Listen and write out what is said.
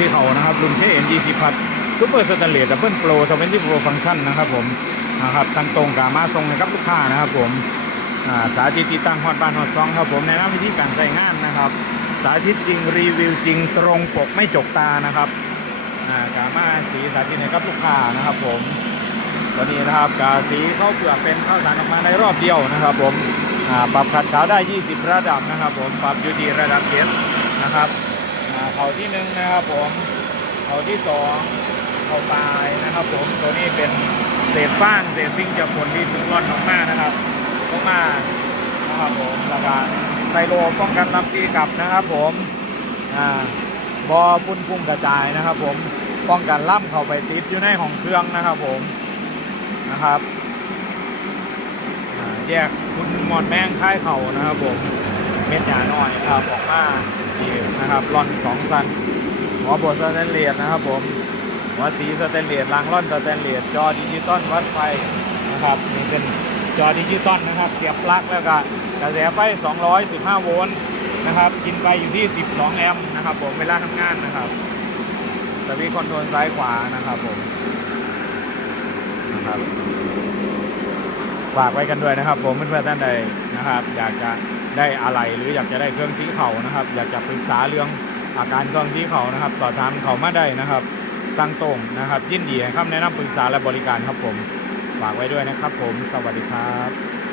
รื่องที่เขานะครับรุ่น KN20 พัดซูเปอร์สแตนเลสดับเบิลโปรทเวนตี้โปรฟังชันนะครับผมนะครับสั่งตรงกามาส่งให้กับลูกค้านะครับผมสาธิตติดตั้งฮอดบ้านฮอดซองครับผมแนะนำวิธีการใช้งานนะครับ สาธิตจริงรีวิวจริงตรงปกไม่จกตานะครับกามาสีสาธิตให้กับลูกค้านะครับผมตอนนี้นะครับกาสีเข้าเปลือกเป็นข้าวสารออกมาในรอบเดียวนะครับผมปรับขัดขาวได้ 20 ระดับนะครับผมปรับอยู่ที่ระดับเจ็ดนะครับ เขาที่หนึ่งนะครับผมเขาที่สองเขาตายนะครับผมตัวนี้เป็นเศษฟ้านเศษซิ่งจากคนที่ถึงร่อนออกมานะครับลงมานะครับผมแล้วก็ไซโลป้องกันลำตีกลับนะครับผมอ่าบอพุ่นพุ่งกระจายนะครับ ผมป้องกันล่ำเข้าไปติดอยู่ในของเครื่องนะครับผมนะครับแยกคุณหมอนแมงค่ายเข่านะครับผมเม็ดหยาหน่อยครับออกมา อีกนะครับร่อนสองสันหัวบดสแตนเลสนะครับผมหัวสีสแตนเลสรางร่อนสแตนเลสจอดิจิตอลวัดไฟนะครับนี่เป็นจอดิจิตอลนะครับ เสียบปลั๊กแล้วก็กระแสไฟ 215 โวลต์นะครับ กินไปอยู่ที่ 12 แอมป์นะครับผมเวลาทำงานนะครับสวิตช์คอนโทรลซ้ายขวานะครับผมนะครับฝากไว้กันด้วยนะครับ ผมเพื่อนๆท่านใดนะครับ อยากจะ ได้อะไรหรืออยากจะได้เครื่องสีเขานะครับ อยากจะปรึกษาเรื่องอาการเครื่องสีเขานะครับ สอบถามเขามาได้นะครับสั่งตรงนะครับ ยินดีให้คำแนะนำปรึกษาและบริการครับผมฝากไว้ด้วยนะครับผม สวัสดีครับ